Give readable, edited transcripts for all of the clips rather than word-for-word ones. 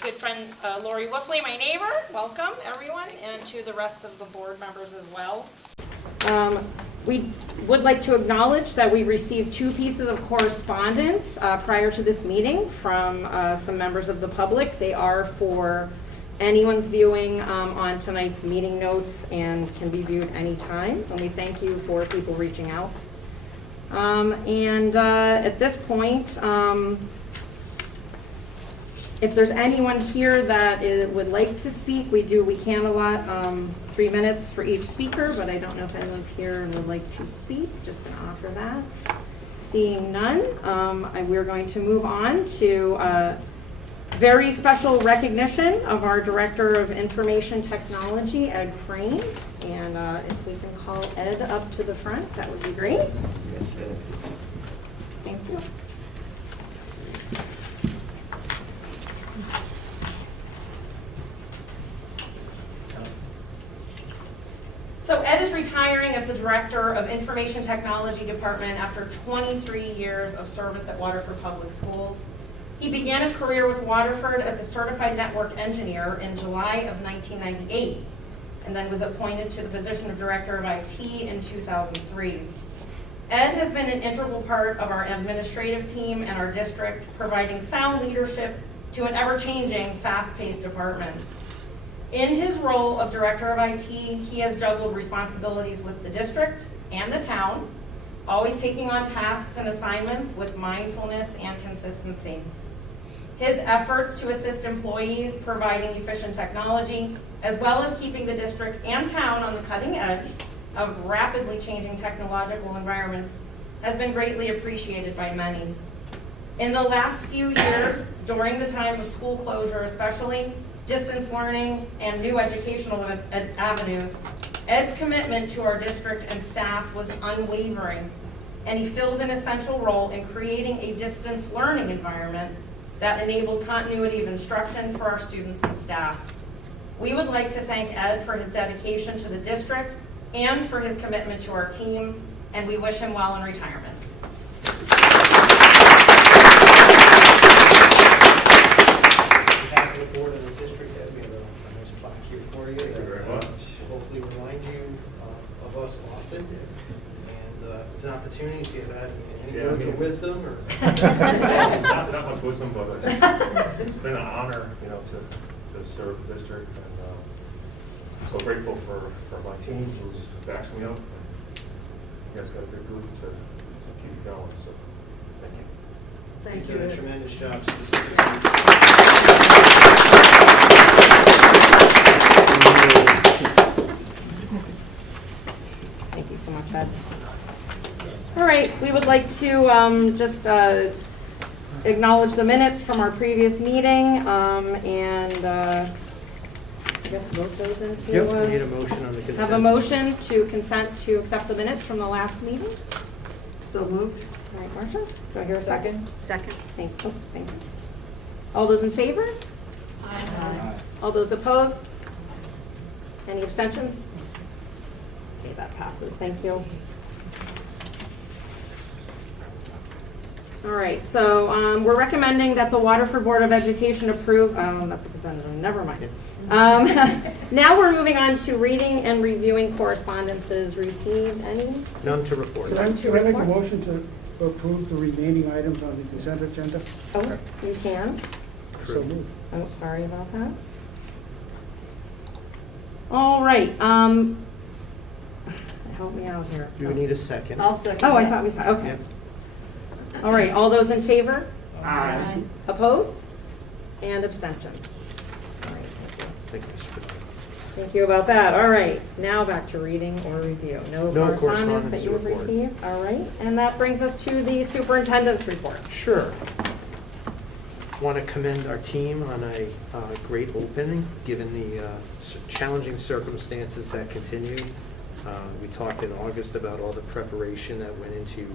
good friend Lori Whippley, my neighbor. Welcome, everyone, and to the rest of the board members as well. We would like to acknowledge that we received 2 pieces of correspondence prior to this meeting from some members of the public. They are for anyone's viewing on tonight's meeting notes and can be viewed anytime. And we thank you for people reaching out. At this point, if there's anyone here that would like to speak, we can allot 3 minutes for each speaker, but I don't know if anyone's here and would like to speak. Just going to offer that. Seeing none, we're going to move on to very special recognition of our Director of Information Technology, Ed Crane. And if we can call Ed up to the front, that would be great. Yes, Ed. Thank you. So Ed is retiring as the Director of Information Technology Department after 23 years of service at Waterford Public Schools. He began his career with Waterford as a certified network engineer in July of 1998, and then was appointed to the position of Director of IT in 2003. Ed has been an integral part of our administrative team and our district, providing sound leadership to an ever-changing, fast-paced department. In his role of Director of IT, he has juggled responsibilities with the district and the town, always taking on tasks and assignments with mindfulness and consistency. His efforts to assist employees providing efficient technology, as well as keeping the district and town on the cutting edge of rapidly changing technological environments, has been greatly appreciated by many. In the last few years, during the time of school closure especially, distance learning, and new educational avenues, Ed's commitment to our district and staff was unwavering, and he filled an essential role in creating a distance learning environment that enabled continuity of instruction for our students and staff. We would like to thank Ed for his dedication to the district and for his commitment to our team, and we wish him well in retirement. Board of the district, that we have a nice plaque here for you. Thank you very much. Will hopefully remind you of us often. And it's an opportunity if you have any words of wisdom or not much wisdom, but it's been an honor, to serve the district, and I'm so grateful for my team who's backs me up. And you guys got a good group to keep going. So thank you. Thank you. Done a tremendous job. Thank you so much, Ed. All right, we would like to just acknowledge the minutes from our previous meeting, and I guess vote those into. Yep, we need a motion on the consent. Have a motion to consent to accept the minutes from the last meeting. So moved. All right, Marcia, do I hear a second? Second. Thank you. All those in favor? Aye. All those opposed? Any abstentions? Okay, that passes. Thank you. All right, so we're recommending that the Waterford Board of Education approve, that's a consent agenda, never mind. Now we're moving on to reading and reviewing correspondences received. Any? None to report. None to Can I make a report? motion to approve the remaining items on the consent agenda? Oh, you can. So moved. Oh, sorry about that. All right, help me out here. You need a second. I'll second. Oh, I thought we said, okay. Yep. All right, all those in favor? Aye. Opposed? And abstentions? All right, thank you. Thank you, Mr. President. Thank you about that. All right, now back to reading or review. No correspondence that you have report. received? All right, and that brings us to the Superintendent's Report. Sure. Want to commend our team on a great opening, given the challenging circumstances that continued. We talked in August about all the preparation that went into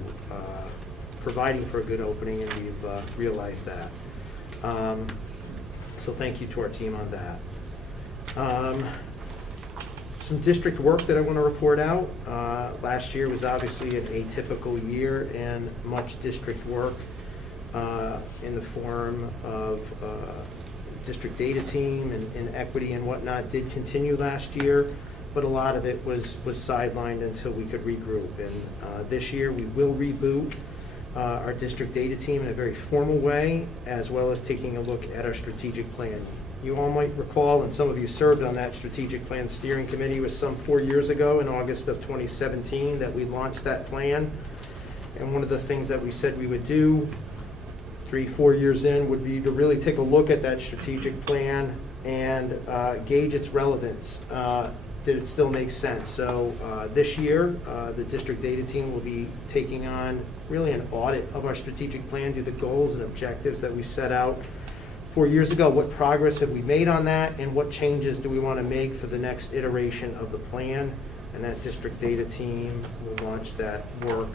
providing for a good opening, and we've realized that. So thank you to our team on that. Some district work that I want to report out. Last year was obviously an atypical year, and much district work in the form of district data team and equity and whatnot did continue last year, but a lot of it was sidelined until we could regroup. And this year, we will reboot our district data team in a very formal way, as well as taking a look at our strategic plan. You all might recall, and some of you served on that strategic plan steering committee, was some 4 years ago in August of 2017 that we launched that plan. And one of the things that we said we would do 3-4 years in would be to really take a look at that strategic plan and gauge its relevance. Did it still make sense? So this year, the district data team will be taking on really an audit of our strategic plan, do the goals and objectives that we set out 4 years ago. What progress have we made on that, and what changes do we want to make for the next iteration of the plan? And that district data team will launch that work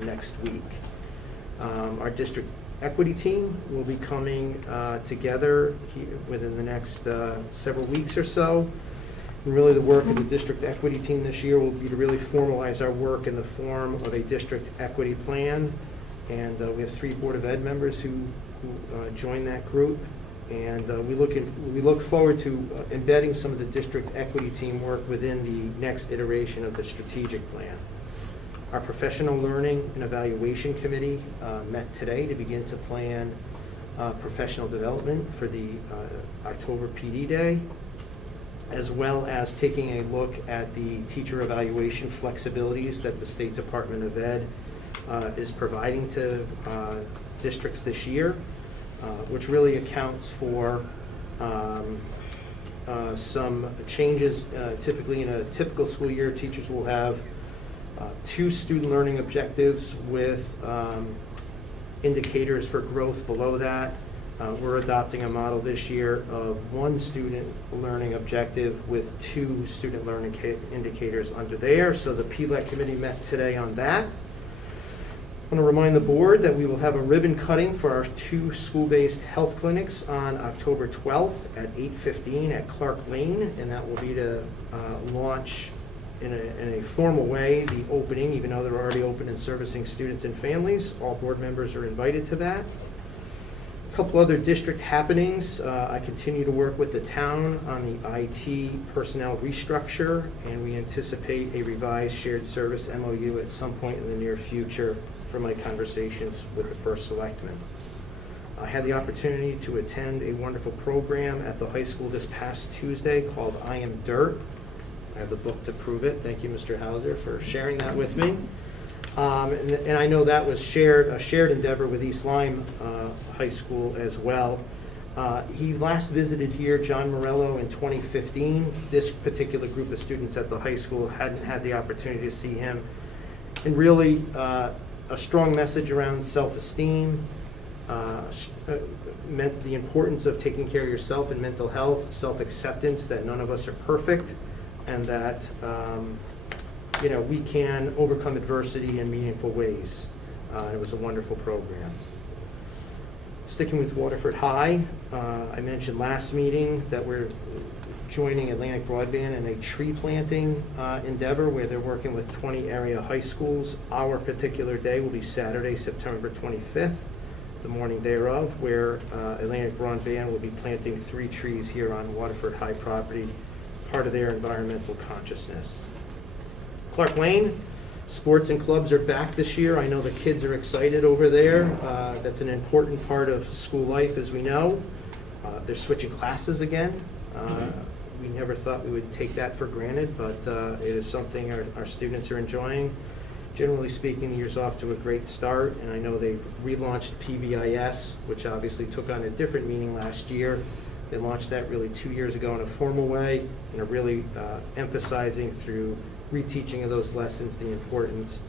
next week. Our district equity team will be coming together within the next several weeks or so. And really the work of the district equity team this year will be to really formalize our work in the form of a district equity plan. And we have 3 Board of Ed members who join that group. And we look forward to embedding some of the district equity team work within the next iteration of the strategic plan. Our professional learning and evaluation committee met today to begin to plan professional development for the October PD Day, as well as taking a look at the teacher evaluation flexibilities that the State Department of Ed is providing to districts this year, which really accounts for some changes. Typically in a typical school year, teachers will have 2 student learning objectives with indicators for growth below that. We're adopting a model this year of 1 student learning objective with 2 student learning indicators under there. So the PLEC committee met today on that. I want to remind the board that we will have a ribbon cutting for our 2 school-based health clinics on October 12th at 8:15 at Clark Lane, and that will be to launch in a formal way the opening, even though they're already open and servicing students and families. All board members are invited to that. A couple other district happenings. I continue to work with the town on the IT personnel restructure, and we anticipate a revised shared service MOU at some point in the near future from my conversations with the first selectman. I had the opportunity to attend a wonderful program at the high school this past Tuesday called I Am Dirt. I have the book to prove it. Thank you, Mr. Hauser, for sharing that with me. And I know that was a shared endeavor with East Lyme High School as well. He last visited here, John Morello, in 2015. This particular group of students at the high school hadn't had the opportunity to see him. And really a strong message around self-esteem, meant the importance of taking care of yourself and mental health, self-acceptance, that none of us are perfect, and that we can overcome adversity in meaningful ways. It was a wonderful program. Sticking with Waterford High, I mentioned last meeting that we're joining Atlantic Broadband in a tree planting endeavor where they're working with 20 area high schools. Our particular day will be Saturday, September 25th, the morning thereof, where Atlantic Broadband will be planting 3 trees here on Waterford High property, part of their environmental consciousness. Clark Lane, sports and clubs are back this year. I know the kids are excited over there. That's an important part of school life, as we know. They're switching classes again. We never thought we would take that for granted, but it is something our students are enjoying. Generally speaking, the year's off to a great start, and I know they've relaunched PBIS, which obviously took on a different meaning last year. They launched that really 2 years ago in a formal way, and are really emphasizing through reteaching of those lessons the importance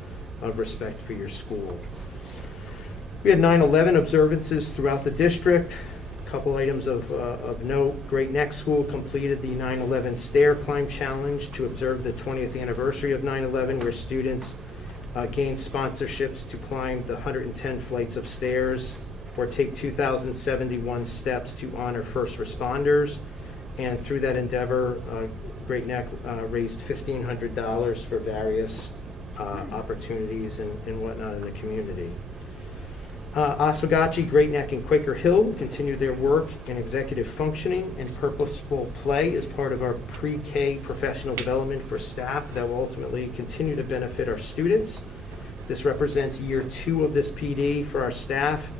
of respect for your school. We had 9/11 observances throughout the district. A couple items of note. Great Neck School completed the 9/11 Stair Climb Challenge to observe the 20th anniversary of 9/11, where students gained sponsorships to climb the 110 flights of stairs or take 2,071 steps to honor first responders. And through that endeavor, Great Neck raised $1,500 for various opportunities and whatnot in the community. Oswegatchie, Great Neck, and Quaker Hill continue their work in executive functioning and purposeful play as part of our pre-K professional development for staff that will ultimately continue to benefit our students. This represents year 2 of this PD for our staff,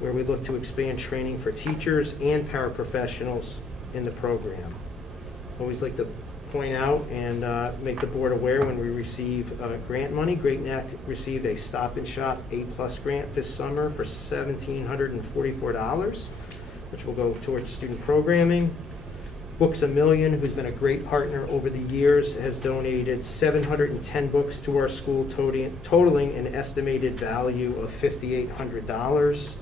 where we look to expand training for teachers and paraprofessionals in the program. Always like to point out and make the board aware when we receive grant money. Great Neck received a Stop and Shop A+ grant this summer for $1,744, which will go towards student programming. Books A Million, who's been a great partner over the years, has donated 710 books to our school, totaling an estimated value of $5,800.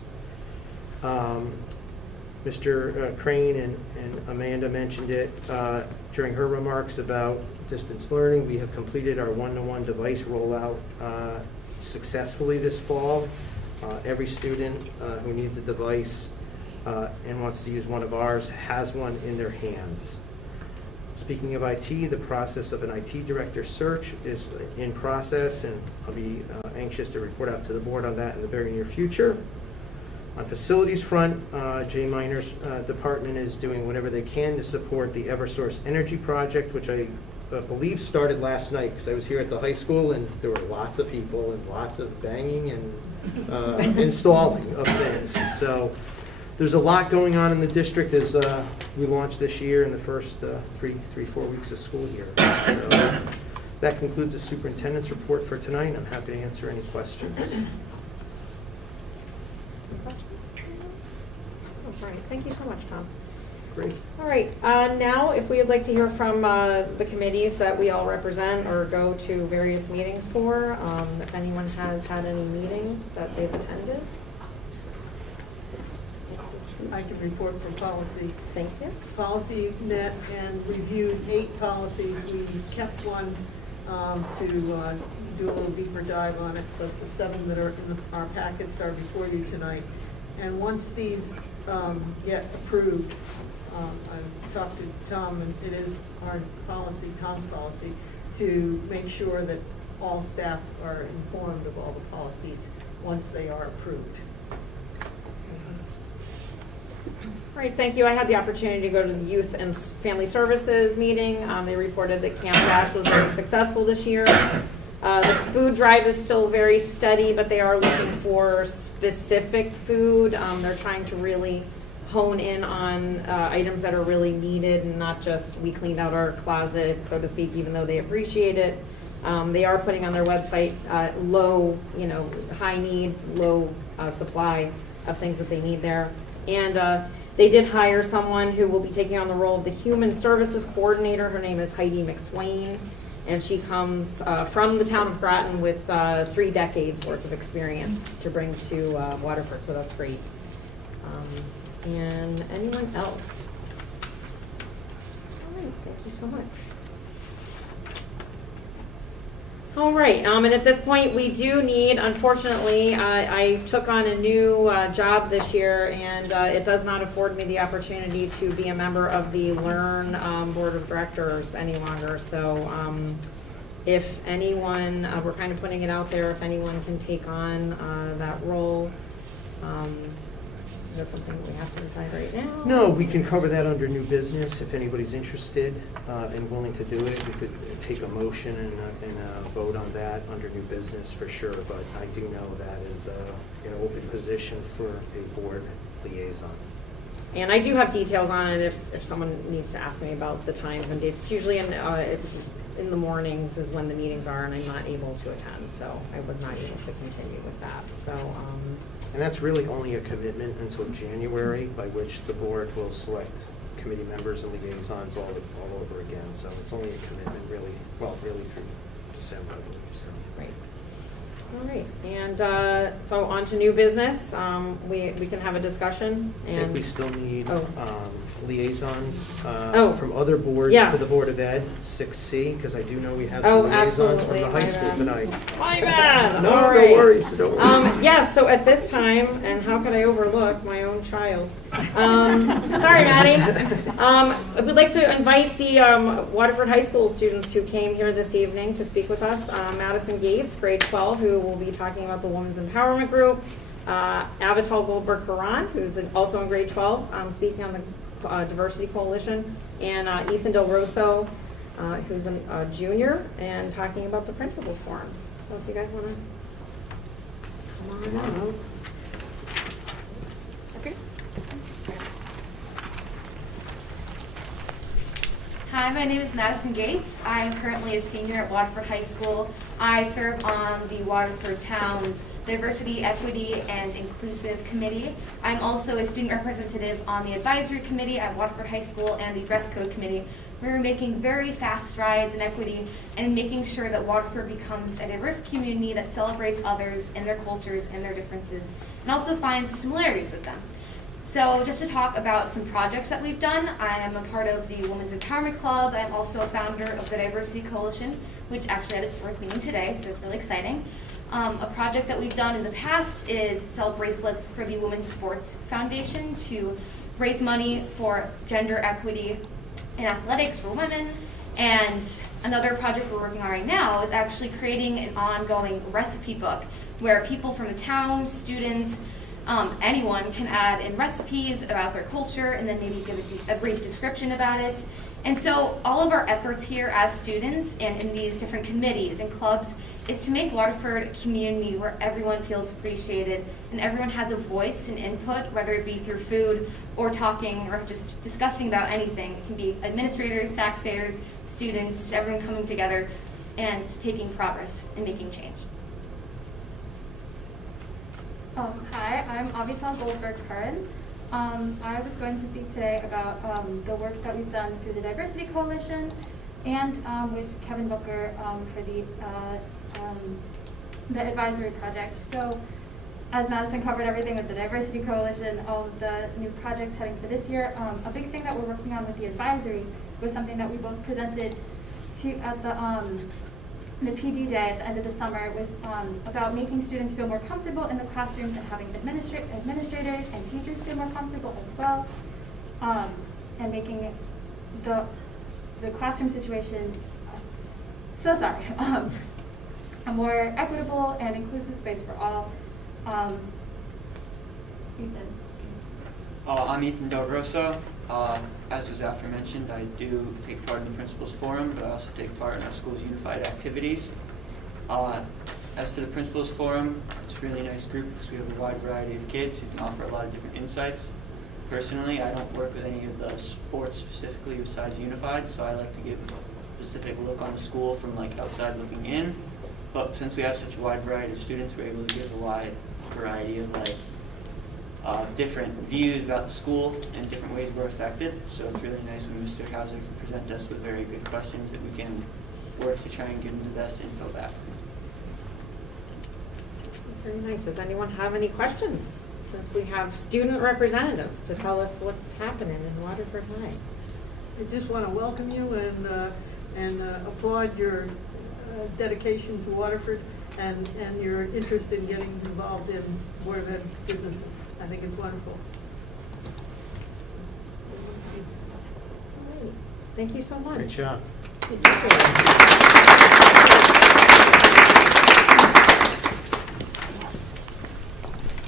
Mr. Crane and Amanda mentioned it during her remarks about distance learning. We have completed our one-to-one device rollout successfully this fall. Every student who needs a device and wants to use one of ours has one in their hands. Speaking of IT, the process of an IT director search is in process, and I'll be anxious to report out to the board on that in the very near future. On facilities front, Jay Minor's department is doing whatever they can to support the Eversource Energy Project, which I believe started last night, because I was here at the high school and there were lots of people and lots of banging and installing of things. So there's a lot going on in the district as we launch this year in the first 4 weeks of school year. So that concludes the superintendent's report for tonight. I'm happy to answer any questions. All right, thank you so much, Tom. Great. All right, now if we would like to hear from the committees that we all represent or go to various meetings for, if anyone has had any meetings that they've attended. I can report for policy. Thank you. Policy met and reviewed 8 policies. We kept one to do a little deeper dive on it, but the 7 that are in our packets are before you tonight. And once these get approved, I've talked to Tom, and it is our policy, Tom's policy, to make sure that all staff are informed of all the policies once they are approved. All right, thank you. I had the opportunity to go to the Youth and Family Services meeting. They reported that Camp Dash was very successful this year. The food drive is still very steady, but they are looking for specific food. They're trying to really hone in on items that are really needed and not just we cleaned out our closet, so to speak, even though they appreciate it. They are putting on their website low, high need, low supply of things that they need there. And they did hire someone who will be taking on the role of the Human Services Coordinator. Her name is Heidi McSwain, and she comes from the town of Groton with 3 decades worth of experience to bring to Waterford, so that's great. And anyone else? All right, thank you so much. All right, and at this point, we do need, unfortunately, I took on a new job this year, and it does not afford me the opportunity to be a member of the Learn Board of Directors any longer. So if anyone, we're kind of putting it out there, if anyone can take on that role. Is that something we have to decide right now? No, we can cover that under new business. If anybody's interested and willing to do it, we could take a motion and vote on that under new business for sure. But I do know that is an open position for a board liaison. And I do have details on it if someone needs to ask me about the times and dates. Usually it's in the mornings is when the meetings are, and I'm not able to attend, so I was not able to continue with that. So. And that's really only a commitment until January, by which the board will select committee members and liaisons all over again. So it's only a commitment really through December, I believe. So. Right. All right. And so on to new business. We can have a discussion. I think we still need liaisons from other boards to the Board of Ed, 6C, because I do know we have some liaisons from the high school tonight. My bad. No, All right. No worries. Yes, so at this time, and how could I overlook my own child? Sorry, Maddie. I would like to invite the Waterford High School students who came here this evening to speak with us. Madison Gates, grade 12, who will be talking about the Women's Empowerment Group. Avital Goldberg, who's also in grade 12, speaking on the Diversity Coalition, and Ethan DelGrosso, who's a junior, and talking about the Principals Forum. So if you guys want to come on out. Okay. Hi, my name is Madison Gates. I am currently a senior at Waterford High School. I serve on the Waterford Town's Diversity, Equity, and Inclusive Committee. I'm also a student representative on the Advisory Committee at Waterford High School and the Dress Code Committee. We're making very fast strides in equity and making sure that Waterford becomes a diverse community that celebrates others and their cultures and their differences, and also finds similarities with them. So just to talk about some projects that we've done, I am a part of the Women's Empowerment Club. I'm also a founder of the Diversity Coalition, which actually had its first meeting today, so it's really exciting. A project that we've done in the past is sell bracelets for the Women's Sports Foundation to raise money for gender equity in athletics for women. And another project we're working on right now is actually creating an ongoing recipe book where people from the town, students, anyone can add in recipes about their culture and then maybe give a brief description about it. And so all of our efforts here as students and in these different committees and clubs is to make Waterford a community where everyone feels appreciated and everyone has a voice and input, whether it be through food or talking or just discussing about anything. It can be administrators, taxpayers, students, everyone coming together and taking progress and making change. Hi, I'm Avital Goldberg. I was going to speak today about the work that we've done through the Diversity Coalition and with Kevin Booker for the advisory project. So as Madison covered everything with the Diversity Coalition, all of the new projects heading for this year, a big thing that we're working on with the advisory was something that we both presented to at the PD day at the end of the summer. Was about making students feel more comfortable in the classrooms and having administrators and teachers feel more comfortable as well, and making the classroom situation a more equitable and inclusive space for all. Ethan. I'm Ethan DelGrosso. As was aforementioned, I do take part in the Principals Forum, but I also take part in our school's unified activities. As for the Principals Forum, it's a really nice group because we have a wide variety of kids who can offer a lot of different insights. Personally, I don't work with any of the sports specifically besides unified, so I like to give a specific look on the school from like outside looking in. But since we have such a wide variety of students, we're able to give a wide variety of different views about the school and different ways we're affected. So it's really nice when Mr. Hauser can present us with very good questions that we can work to try and give him the best info back. Very nice. Does anyone have any questions? Since we have student representatives to tell us what's happening in Waterford High. I just want to welcome you and applaud your dedication to Waterford and your interest in getting involved in Board of Ed businesses. I think it's wonderful. Great. Thank you so much. Great job.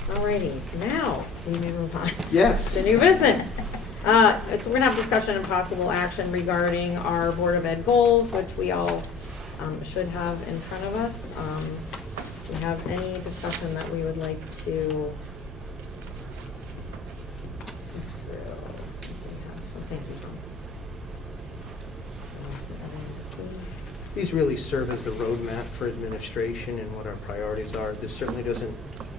Alrighty, now we may move on. Yes. To new business. We're going to have discussion and possible action regarding our Board of Ed goals, which we all should have in front of us. Do we have any discussion that we would like to? These really serve as the roadmap for administration and what our priorities are. This certainly doesn't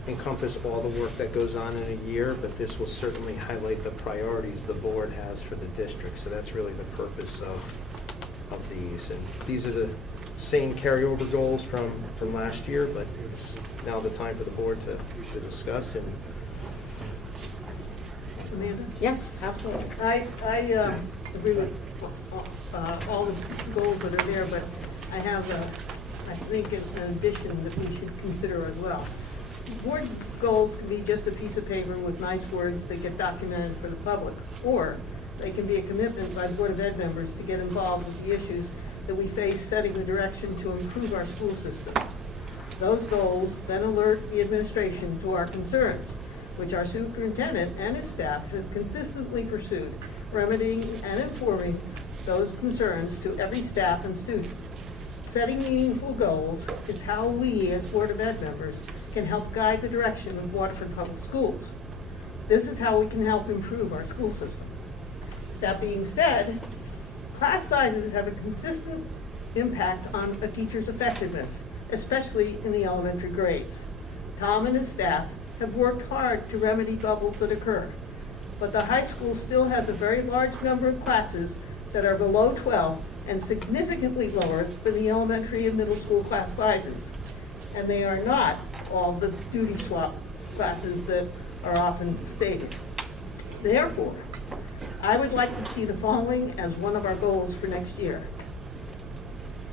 encompass all the work that goes on in a year, but this will certainly highlight the priorities the board has for the district. So that's really the purpose of these. And these are the same carryover goals from last year, but it's now the time for the board to discuss. And Amanda? Yes, absolutely. I agree with all the goals that are there, but I have I think it's an addition that we should consider as well. Board goals can be just a piece of paper with nice words that get documented for the public, or they can be a commitment by the Board of Ed members to get involved with the issues that we face, setting the direction to improve our school system. Those goals then alert the administration to our concerns, which our superintendent and his staff have consistently pursued, remedying and informing those concerns to every staff and student. Setting meaningful goals is how we, as Board of Ed members, can help guide the direction of Waterford Public Schools. This is how we can help improve our school system. That being said, class sizes have a consistent impact on a teacher's effectiveness, especially in the elementary grades. Tom and his staff have worked hard to remedy bubbles that occur, but the high school still has a very large number of classes that are below 12 and significantly lower than the elementary and middle school class sizes. And they are not all the duty swap classes that are often stated. Therefore, I would like to see the following as one of our goals for next year.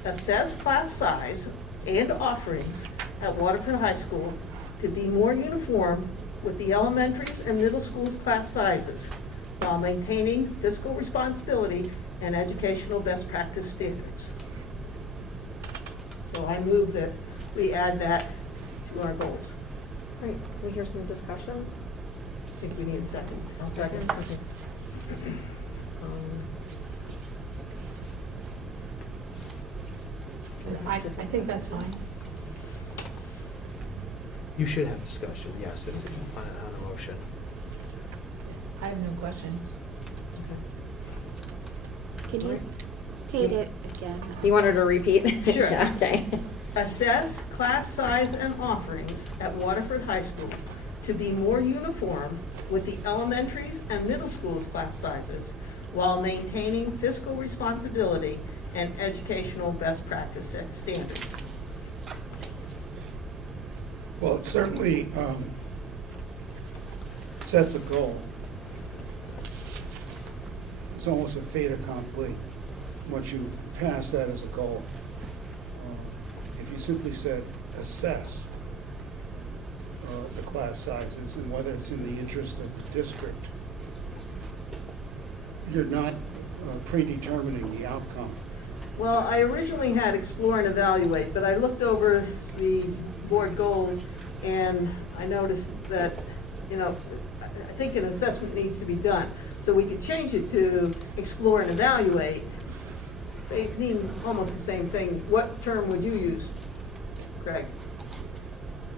Assess class size and offerings at Waterford High School to be more uniform with the elementaries and middle schools class sizes, while maintaining fiscal responsibility and educational best practice standards. So I move that we add that to our goals. Great, can we hear some discussion? I think we need a second. I'll second. Okay. I think that's fine. You should have discussion, yes, this is on a motion. I have no questions. Could you state it again? You want her to repeat? Sure. Yeah, okay. Assess class size and offerings at Waterford High School to be more uniform with the elementaries and middle schools class sizes, while maintaining fiscal responsibility and educational best practice standards. Well, it certainly sets a goal. It's almost a fait accompli once you pass that as a goal. If you simply said assess the class sizes and whether it's in the interest of the district, you're not predetermining the outcome. Well, I originally had explore and evaluate, but I looked over the board goals and I noticed that, I think an assessment needs to be done. So we could change it to explore and evaluate. They mean almost the same thing. What term would you use, Craig,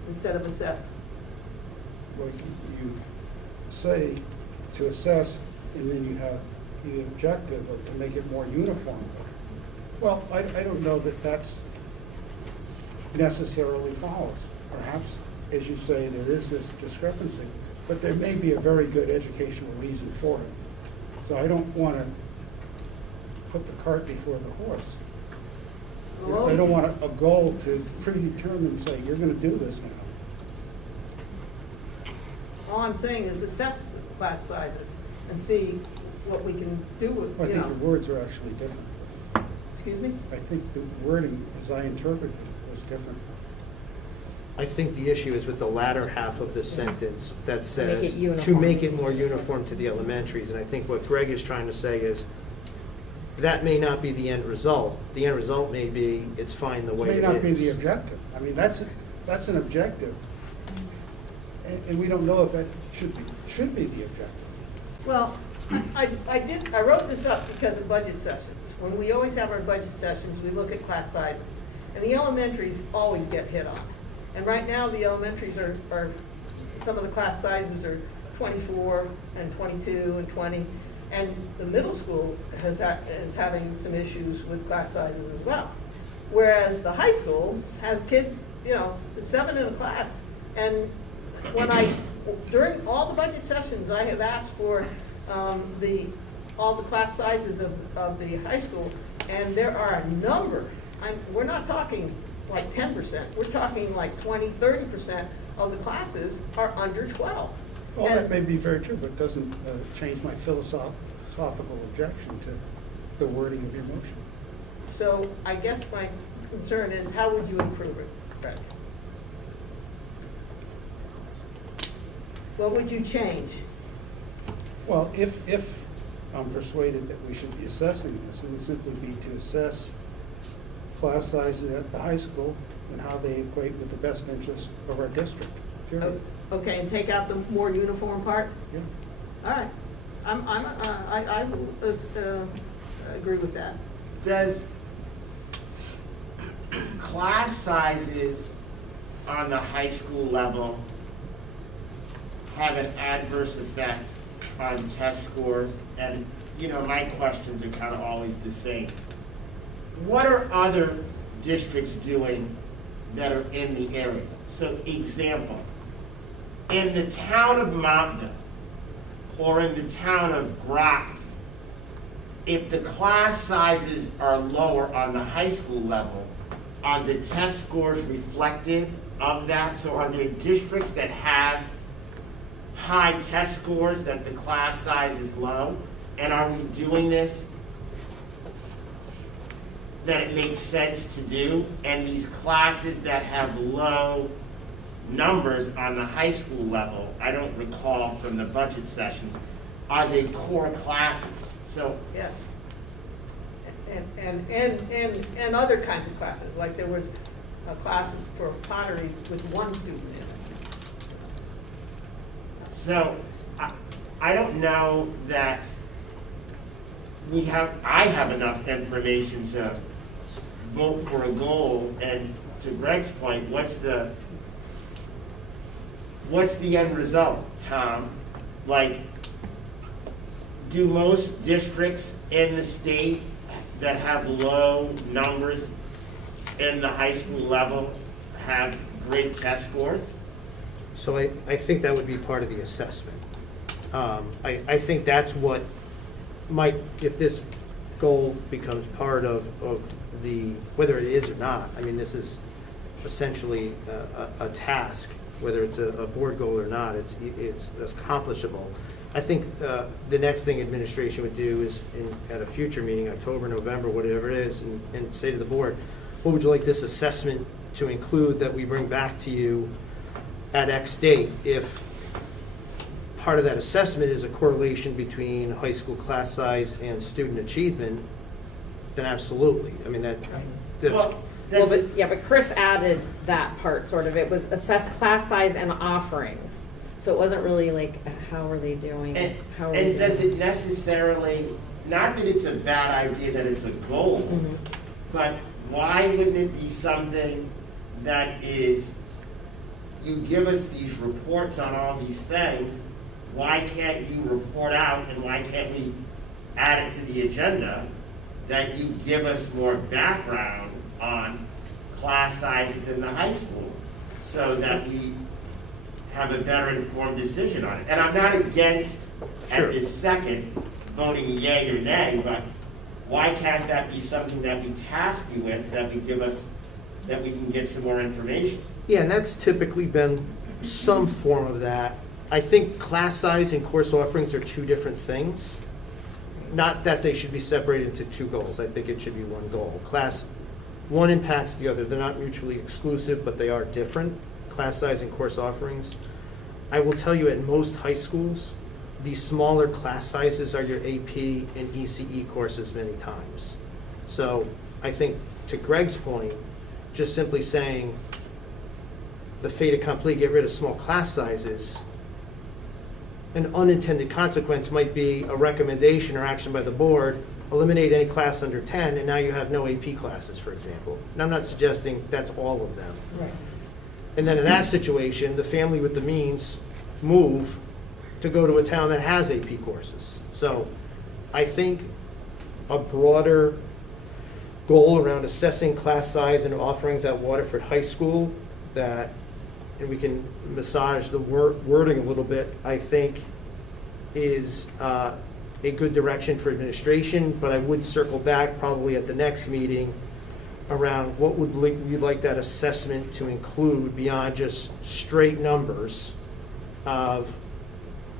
instead of assess? Well, you say to assess, and then you have the objective of to make it more uniform. Well, I don't know that that's necessarily follows. Perhaps, as you say, there is this discrepancy, but there may be a very good educational reason for it. So I don't want to put the cart before the horse. I don't want a goal to predetermine, say, you're going to do this now. All I'm saying is assess the class sizes and see what we can do with, I think the words are actually different. Excuse me? I think the wording, as I interpreted it, was different. I think the issue is with the latter half of the sentence that says, to uniform. make it more uniform to the elementaries. And I think what Greg is trying to say is, that may not be the end result. The end result may be, it's fine the way it May is. not be the objective. I mean, that's an objective. And we don't know if that should be the objective. Well, I wrote this up because of budget sessions. When we always have our budget sessions, we look at class sizes. And the elementaries always get hit on. And right now, the elementaries are some of the class sizes are 24 and 22 and 20. And the middle school is having some issues with class sizes as well. Whereas the high school has kids, 7 in a class. And during all the budget sessions, I have asked for all the class sizes of the high school, and there are a number. We're not talking like 10%. We're talking like 20, 30% of the classes are under 12. Well, that may be very true, but it doesn't change my philosophical objection to the wording of your motion. So I guess my concern is, how would you improve it, Craig? What would you change? Well, if I'm persuaded that we should be assessing this, it would simply be to assess class sizes at the high school and how they equate with the best interests of our district, period. Okay, and take out the more uniform part? Yeah. All right. I agree with that. Does class sizes on the high school level have an adverse effect on test scores? And, my questions are kind of always the same. What are other districts doing that are in the area? So, example, in the town of Montville or in the town of Groton, if the class sizes are lower on the high school level, are the test scores reflective of that? So are there districts that have high test scores that the class size is low? And are we doing this that it makes sense to do? And these classes that have low numbers on the high school level, I don't recall from the budget sessions, are they core classes? So Yes. And other kinds of classes, like there was a class for pottery with one student in it. So, I don't know that I have enough information to vote for a goal, and to Greg's point, what's the end result, Tom? Like, do most districts in the state that have low numbers in the high school level have great test scores? So I think that would be part of the assessment. I think that's what might, if this goal becomes part of the, whether it is or not, I mean, this is essentially a task, whether it's a board goal or not, it's accomplishable. I think the next thing administration would do is, at a future meeting, October, November, whatever it is, and say to the board, what would you like this assessment to include that we bring back to you at X date? If part of that assessment is a correlation between high school class size and student achievement, then absolutely. I mean, that's But Chris added that part, sort of. It was assess class size and offerings. So it wasn't really like, how are they doing? And does it necessarily, not that it's a bad idea that it's a goal, but why wouldn't it be something that is, you give us these reports on all these things, why can't you report out, and why can't we add it to the agenda, that you give us more background on class sizes in the high school, so that we have a better informed decision on it? And I'm not against, at this second, voting yay or nay, but why can't that be something that we task you with, that we give us, that we can get some more information? Yeah, and that's typically been some form of that. I think class size and course offerings are two different things. Not that they should be separated into two goals. I think it should be one goal. One impacts the other. They're not mutually exclusive, but they are different, class size and course offerings. I will tell you, at most high schools, the smaller class sizes are your AP and ECE courses many times. So I think, to Greg's point, just simply saying the fait accompli, get rid of small class sizes, an unintended consequence might be a recommendation or action by the board, eliminate any class under 10, and now you have no AP classes, for example. And I'm not suggesting that's all of them. Right. And then in that situation, the family with the means move to go to a town that has AP courses. So I think a broader goal around assessing class size and offerings at Waterford High School, that, and we can massage the wording a little bit, I think is a good direction for administration, but I would circle back probably at the next meeting around what would we like that assessment to include beyond just straight numbers of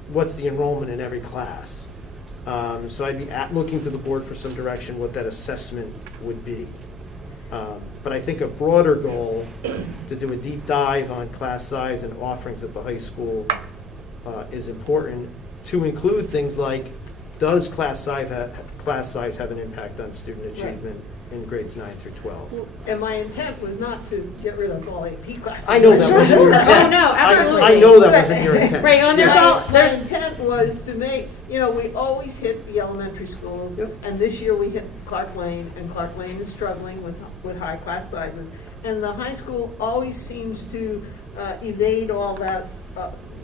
what's the enrollment in every class. So I'd be looking to the board for some direction what that assessment would be. But I think a broader goal to do a deep dive on class size and offerings at the high school is important, to include things like, does class size class size have an impact on student achievement in grades 9 through 12. And my intent was not to get rid of all AP classes. I know that wasn't your intent. Oh, no, absolutely. I know that wasn't your intent. Right, and there's all, My there's, intent was to make, we always hit the elementary schools, and this year we hit Clark Lane, and Clark Lane is struggling with high class sizes. And the high school always seems to evade all that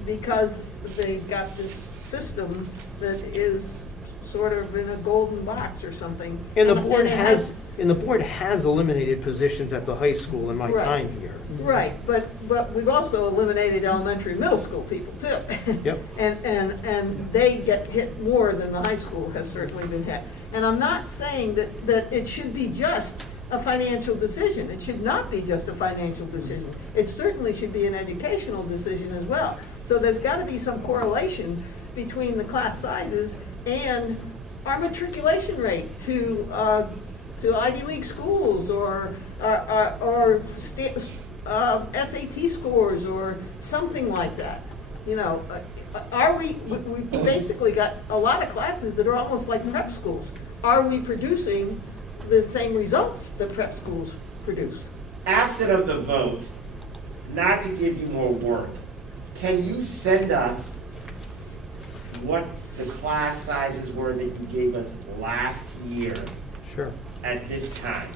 because they got this system that is sort of in a golden box or something. And the board it has eliminated positions at the high school in my Right. time here. Right, but we've also eliminated elementary and middle school people too. Yep. And they get hit more than the high school has certainly been hit. And I'm not saying that it should be just a financial decision. It should not be just a financial decision. It certainly should be an educational decision as well. So there's got to be some correlation between the class sizes and our matriculation rate to Ivy League schools or SAT scores or something like that. We basically got a lot of classes that are almost like prep schools. Are we producing the same results that prep schools produce? Absent of the vote, not to give you more work, can you send us what the class sizes were that you gave us last year Sure. at this time?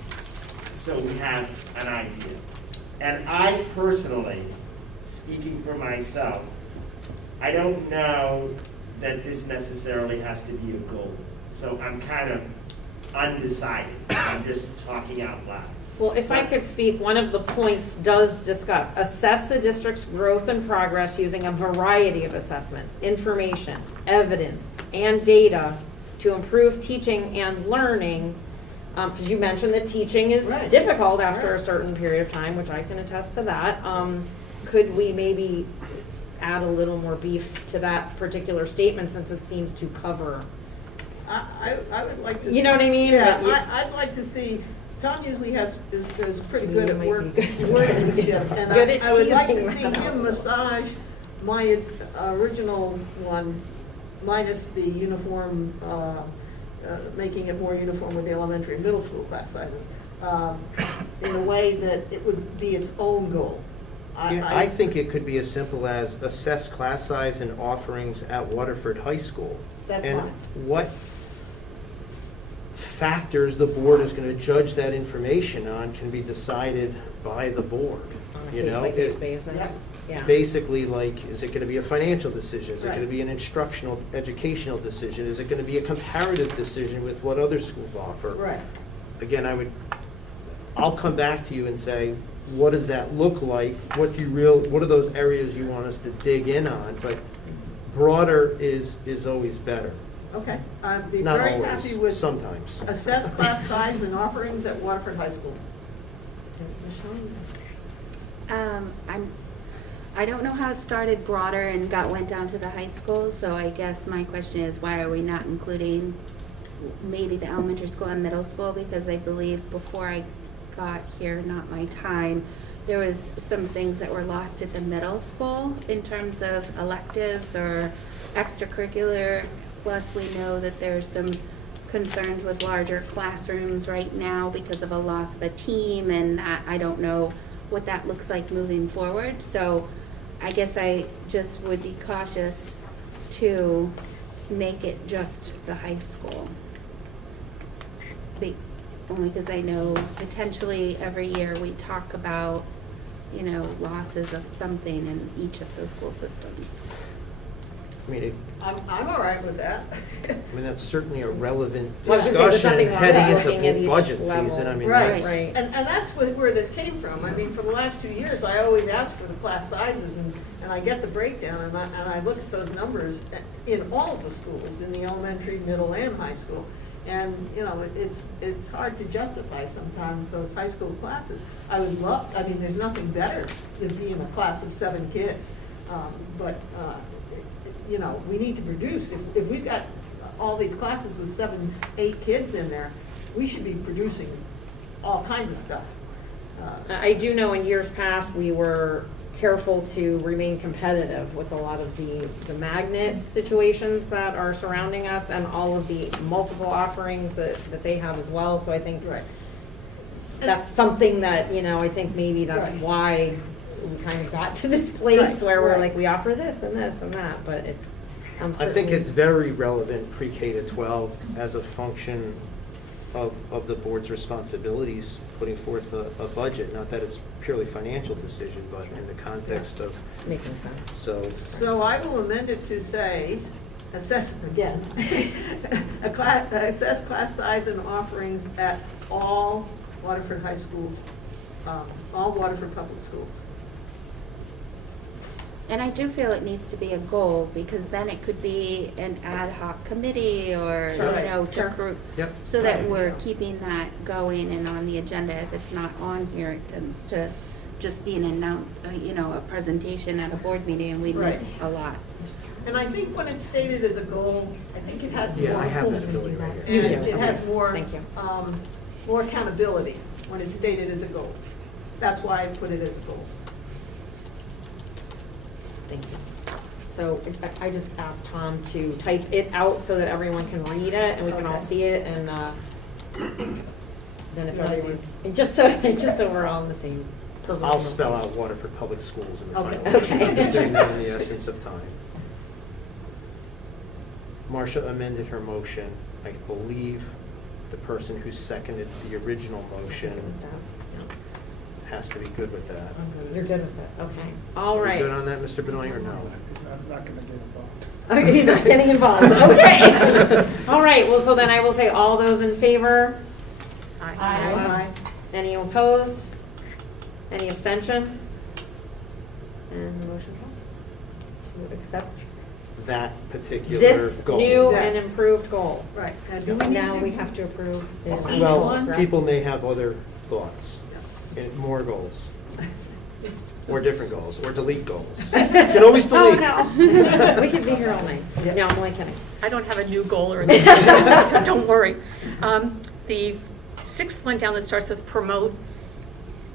So we have an idea. And I personally, speaking for myself, I don't know that this necessarily has to be a goal. So I'm kind of undecided. I'm just talking out loud. well, if I could speak, one of the points does discuss, assess the district's growth and progress using a variety of assessments, information, evidence, and data to improve teaching and learning. Because you mentioned that teaching is Right. difficult after a Right. certain period of time, which I can attest to that. Could we maybe add a little more beef to that particular statement since it seems to cover? I would like to. You know what I mean? Yeah, But you- I'd like to see, Tom usually is pretty You good at might be good. workmanship. And Good at I would like to teasing see them. him massage my original one minus the uniform, making it more uniform with the elementary and middle school class sizes, in a way that it would be its own goal. I think it could be as simple as assess class size and offerings at Waterford High School. That's And fine. what factors the board is going to judge that information on can be decided by the board. You know, Case by case basis? Yeah. Yeah. basically, like, is it going to be a financial decision? Is it going Right. to be an instructional, educational decision? Is it going to be a comparative decision with what other schools offer? Right. Again, I'll come back to you and say, what does that look like? What are those areas you want us to dig in on? But broader is always better. Okay, I'd be Not very always, happy with sometimes. assess class size and offerings at Waterford High School. I don't know how it started broader and went down to the high school, so I guess my question is, why are we not including maybe the elementary school and middle school? Because I believe before I got here, not my time, there was some things that were lost at the middle school in terms of electives or extracurricular. Plus, we know that there's some concerns with larger classrooms right now because of a loss of a team, and I don't know what that looks like moving forward. So I guess I just would be cautious to make it just the high school. Only because I know potentially every year we talk about, losses of something in each of those school systems. I'm all right with that. That's certainly a relevant Well, I was gonna say, there's discussion nothing wrong heading with looking at into each budget level. season. Right, That's, Right. and that's where this came from. I mean, for the last 2 years, I always ask for the class sizes, and I get the breakdown, and I look at those numbers in all of the schools, in the elementary, middle, and high school. And, it's hard to justify sometimes those high school classes. There's nothing better than being a class of 7 kids. But we need to produce. If we've got all these classes with 7, 8 kids in there, we should be producing all kinds of stuff. I do know in years past, we were careful to remain competitive with a lot of the magnet situations that are surrounding us and all of the multiple offerings that they have as well. So I think Right. that's something that, I think maybe that's Right. why we kind of got to this place Right, where we're right. like, we offer this and this and that, but it's. I think it's very relevant pre-K to 12 as a function of the board's responsibilities, putting forth a budget, not that it's purely financial decision, but in the context of, Making sense. So I will amend it to say, assess, again, assess class size and offerings at all Waterford high schools, all Waterford public schools. And I do feel it needs to be a goal, because then it could be an ad hoc committee or, Sure. to group. Yep. So that we're keeping that going and on the agenda. If it's not on here, it tends to just be a presentation at a board meeting, and we miss Right. a lot. And I think when it's stated as a goal, I think it has more. Yeah, I have that ability right here. And it has more, Thank you. more accountability when it's stated as a goal. That's why I put it as a goal. Thank you. So I just asked Tom to type it out so that everyone can read it and we can all Okay. see it, and then if Good idea. everyone, and just so we're all in the same. I'll spell out Waterford Public Schools in the Okay. final. Okay. I'm just doing that in the essence of time. Marcia amended her motion. I believe the person who seconded the original motion has to be good with that. You're good with it, okay. All Are we right. good on that, Mr. Benoit, or no? I'm not gonna get involved. Okay, he's not getting involved, okay. All right, well, so then I will say all those in favor? Aye. Any opposed? Any abstention? And the motion passes. To accept That particular this goal. new Yes. and improved goal. Right. And do we need Now to- we have to approve. the Each Well, one? correct? people may have other thoughts, and more goals, or different goals, or delete goals. You can always delete. Oh, no. We could be here all night. No, I'm only kidding. I don't have a new goal or anything, so don't worry. The sixth one down that starts with promote,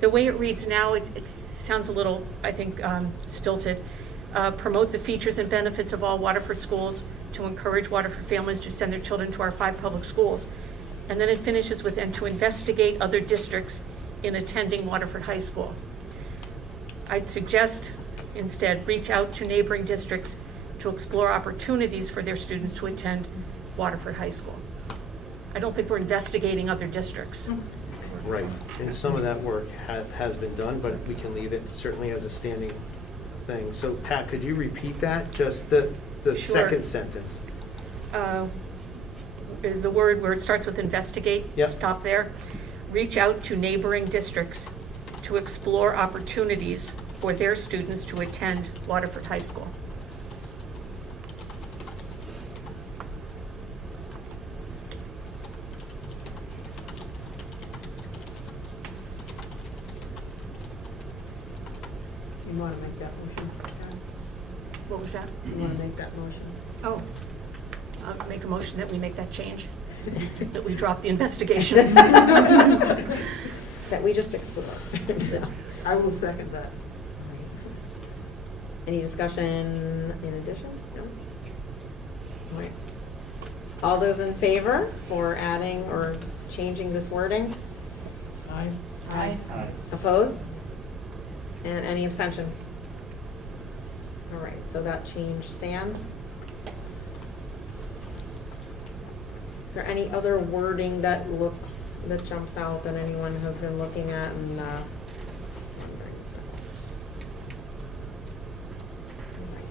the way it reads now, it sounds a little, I think, stilted. Promote the features and benefits of all Waterford schools to encourage Waterford families to send their children to our 5 public schools. And then it finishes with, and to investigate other districts in attending Waterford High School. I'd suggest instead reach out to neighboring districts to explore opportunities for their students to attend Waterford High School. I don't think we're investigating other districts. Right, and some of that work has been done, but we can leave it certainly as a standing thing. So Pat, could you repeat that, just the Sure. second sentence? The word where it starts with investigate, Yep. stop there. Reach out to neighboring districts to explore opportunities for their students to attend Waterford High School. You want to make that motion? What was that? You want to make that motion? Oh, I'll make a motion that we make that change, that we drop the investigation. That we just explored. So, I will second that. any discussion in addition? No? All right. All those in favor for adding or changing this wording? Aye. Opposed? And any abstention? All right, so that change stands. Is there any other wording that jumps out that anyone has been looking at and,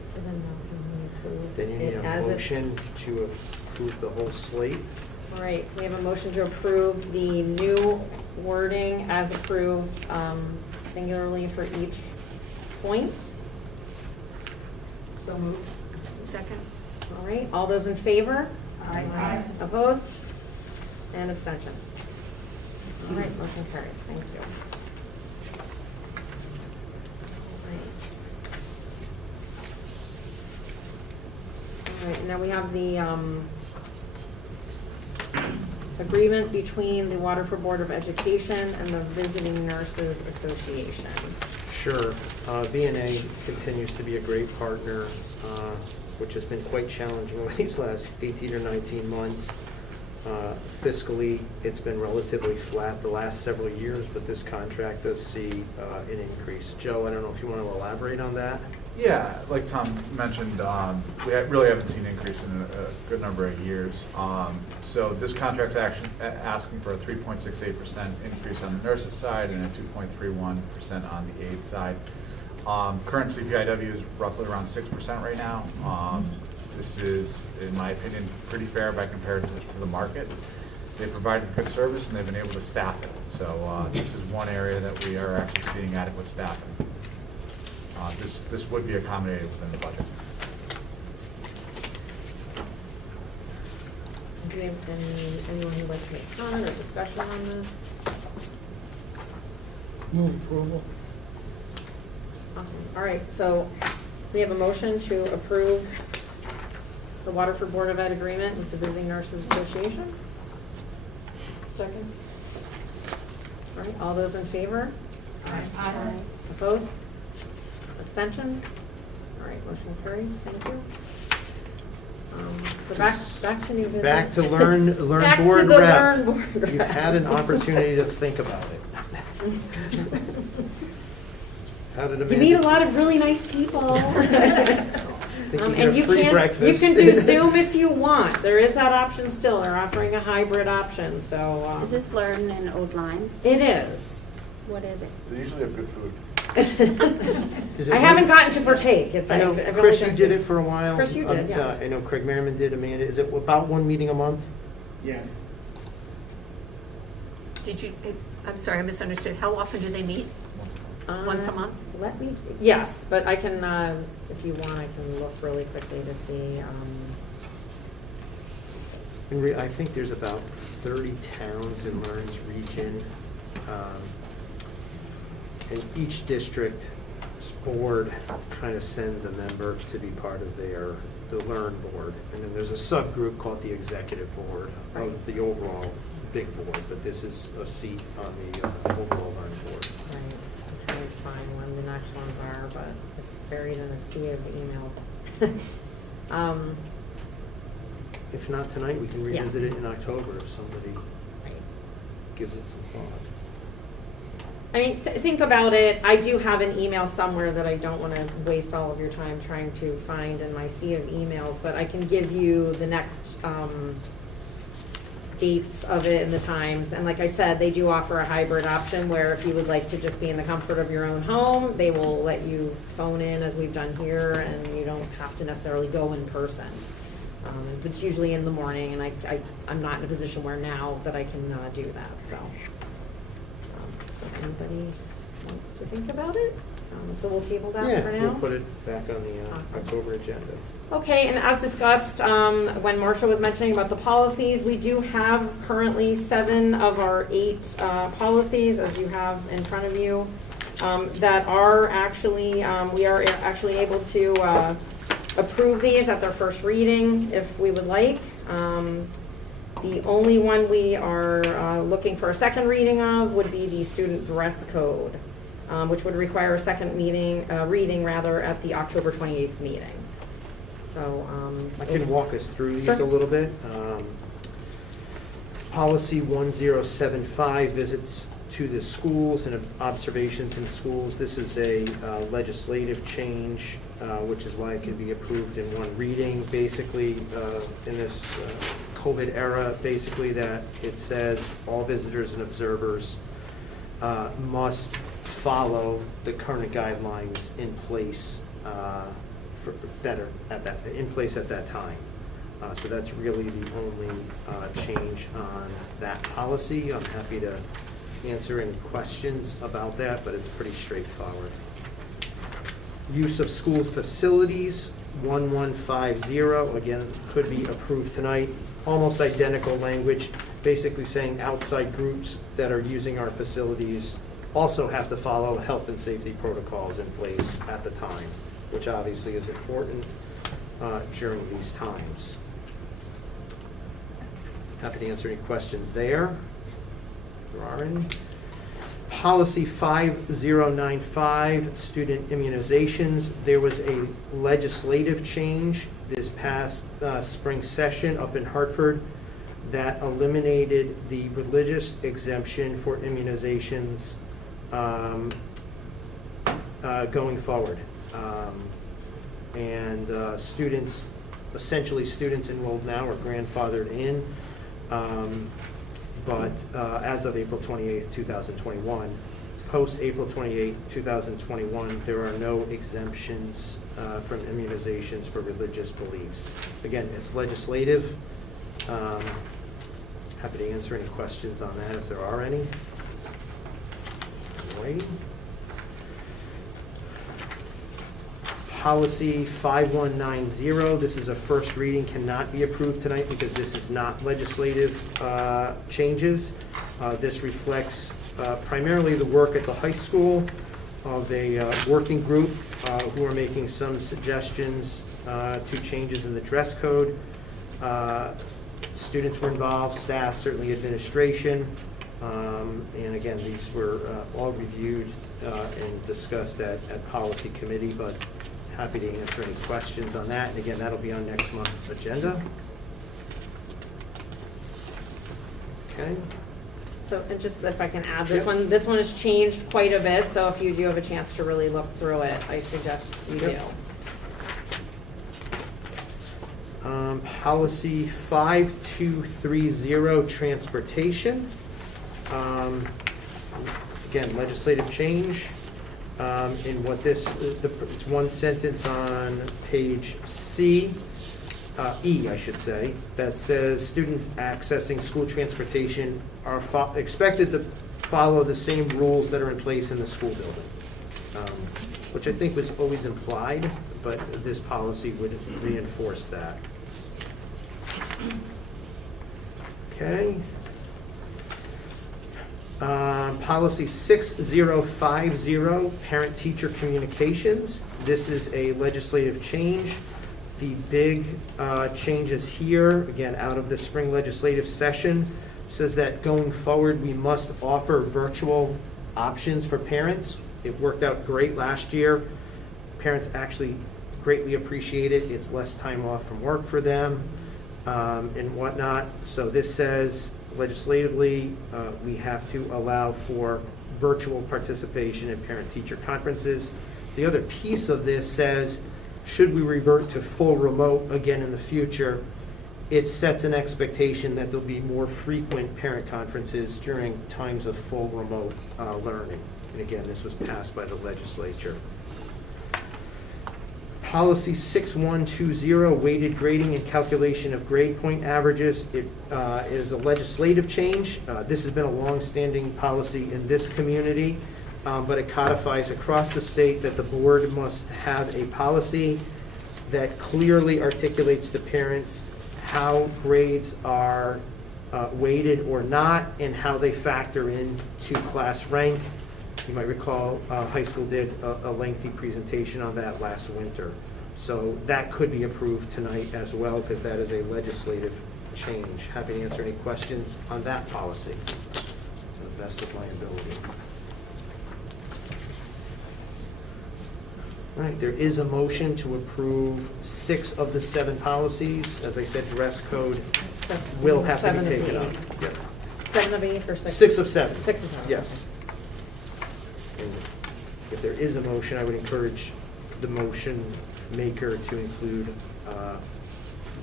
so then now can we approve Then you need it a as it? motion to approve the whole slate. All right, we have a motion to approve the new wording as approved, singularly for each point. So moved. Second? All right, all those in favor? Aye. Opposed? And abstention? All right, motion carries, thank you. All right, and now we have the agreement between the Waterford Board of Education and the Visiting Nurses Association. Sure. V&A continues to be a great partner, which has been quite challenging over these last 18 or 19 months. Fiscally, it's been relatively flat the last several years, but this contract does see an increase. Joe, I don't know if you want to elaborate on that? Yeah, like Tom mentioned, we really haven't seen an increase in a good number of years. So this contract's asking for a 3.68% increase on the nurses side and a 2.31% on the aide side. Current CPIW is roughly around 6% right now. This is, in my opinion, pretty fair by compared to the market. They provided good service and they've been able to staff it. So this is one area that we are actually seeing adequate staffing. This would be accommodated within the budget. Do we have anyone who'd like to make comment or discussion on this? Move approval. Awesome. All right, so we have a motion to approve the Waterford Board of Ed agreement with the Visiting Nurses Association. Second. All right, all those in favor? Aye. Opposed? Abstentions? All right, motion carries. Thank you. So back to new business. Back to learn Back to board the rep. learn board rep. You've had an opportunity to think about it. How did You meet a lot of really nice people. Think you get And a you free can, breakfast? you can do Zoom if you want. There is that option still. They're offering a hybrid option, so. Is this Learn in Old Lyme? It is. What is it? They usually have good food. Is it I haven't gotten to partake. It's I know, I've only Chris, you been did to- it for a while. Chris, you did, yeah. I know Craig Merriman did, Amanda. Is it about one meeting a month? Yes. I'm sorry, I misunderstood. How often do they meet? Once a month? Let me, yes, but I can, if you want, I can look really quickly to see. I think there's about 30 towns in Lawrence region. And each district's board kind of sends a member to be part of the Learn board. And then there's a subgroup called the executive board of the overall big board, but this is a seat on the overall Learn board. Right, I'm trying to find when the next ones are, but it's buried in a sea of emails. If not tonight, we can Yeah. revisit it in October if somebody Right. gives it some thought. I mean, think about it. I do have an email somewhere that I don't want to waste all of your time trying to find in my sea of emails, but I can give you the next dates of it and the times. And like I said, they do offer a hybrid option where if you would like to just be in the comfort of your own home, they will let you phone in as we've done here, and you don't have to necessarily go in person. It's usually in the morning, and I'm not in a position where now that I can do that, so. So if anybody wants to think about it, so we'll table that for Yeah, now. we'll put it back on the Awesome. October agenda. Okay, and as discussed, when Marcia was mentioning about the policies, we do have currently 7 of our 8 policies, as you have in front of you, that are actually, we are actually able to approve these at their first reading if we would like. The only one we are looking for a second reading of would be the student dress code, which would require a second reading at the October 28th meeting. So, I can walk us through these Sure. a little bit. Policy 1075, visits to the schools and observations in schools. This is a legislative change, which is why it can be approved in one reading. Basically, in this COVID era, basically that it says all visitors and observers must follow the current guidelines in place that are in place at that time. So that's really the only change on that policy. I'm happy to answer any questions about that, but it's pretty straightforward. Use of school facilities, 1150, again, could be approved tonight. Almost identical language, basically saying outside groups that are using our facilities also have to follow health and safety protocols in place at the time, which obviously is important during these times. Happy to answer any questions there, if there are any. Policy 5095, student immunizations. There was a legislative change this past spring session up in Hartford that eliminated the religious exemption for immunizations going forward. And students, essentially students enrolled now are grandfathered in. But as of April 28th, 2021, post April 28th, 2021, there are no exemptions from immunizations for religious beliefs. Again, it's legislative. Happy to answer any questions on that if there are any. All right. Policy 5190, this is a first reading, cannot be approved tonight because this is not legislative changes. This reflects primarily the work at the high school of a working group who are making some suggestions to changes in the dress code. Students were involved, staff, certainly administration. And again, these were all reviewed and discussed at policy committee, but happy to answer any questions on that. And again, that'll be on next month's agenda. Okay. So, and just if I can add, this Yep. this one has changed quite a bit, so if you do have a chance to really look through it, I suggest you do. Yep. Policy 5230, transportation. Again, legislative change. In what this, it's one sentence on page E, I should say, that says students accessing school transportation are expected to follow the same rules that are in place in the school building, which I think was always implied, but this policy would reinforce that. Okay. Policy 6050, parent-teacher communications. This is a legislative change. The big changes here, again, out of the spring legislative session, says that going forward, we must offer virtual options for parents. It worked out great last year. Parents actually greatly appreciate it. It's less time off from work for them and whatnot. So this says legislatively, we have to allow for virtual participation in parent-teacher conferences. The other piece of this says, should we revert to full remote again in the future, it sets an expectation that there'll be more frequent parent conferences during times of full remote learning. And again, this was passed by the legislature. Policy 6120, weighted grading and calculation of grade point averages. It is a legislative change. This has been a long-standing policy in this community, but it codifies across the state that the board must have a policy that clearly articulates to parents how grades are weighted or not and how they factor into class rank. You might recall high school did a lengthy presentation on that last winter. So that could be approved tonight as well because that is a legislative change. Happy to answer any questions on that policy to the best of my ability. All right, there is a motion to approve 6 of the 7 policies. As I said, dress code will have to be 7 of taken up. 8. Yep. 7 of 8 or 6? 6 of 7. 6 of 7. Yes. And if there is a motion, I would encourage the motion maker to include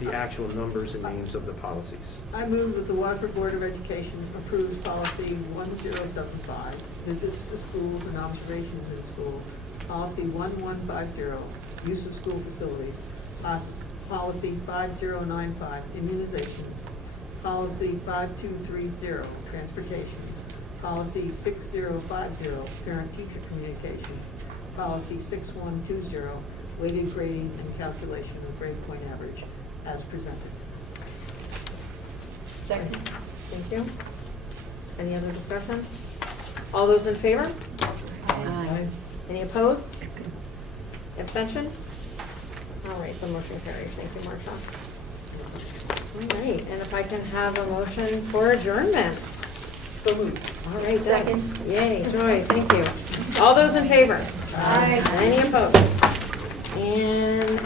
the actual numbers and names of the policies. I move that the Waterford Board of Education approve policy 1075, visits to schools and observations in school, policy 1150, use of school facilities, policy 5095, immunizations, policy 5230, transportation, policy 6050, parent-teacher communication, policy 6120, weighted grading and calculation of grade point average, as presented. Second. Thank you. Any other discussion? All those in favor? Aye. Any opposed? Abstention? All right, the motion carries. Thank you, Marcia. All right, and if I I can have a motion for adjournment. So moved. All right, second. Yay, Joy, thank you. All those in favor? Aye. Any opposed? And any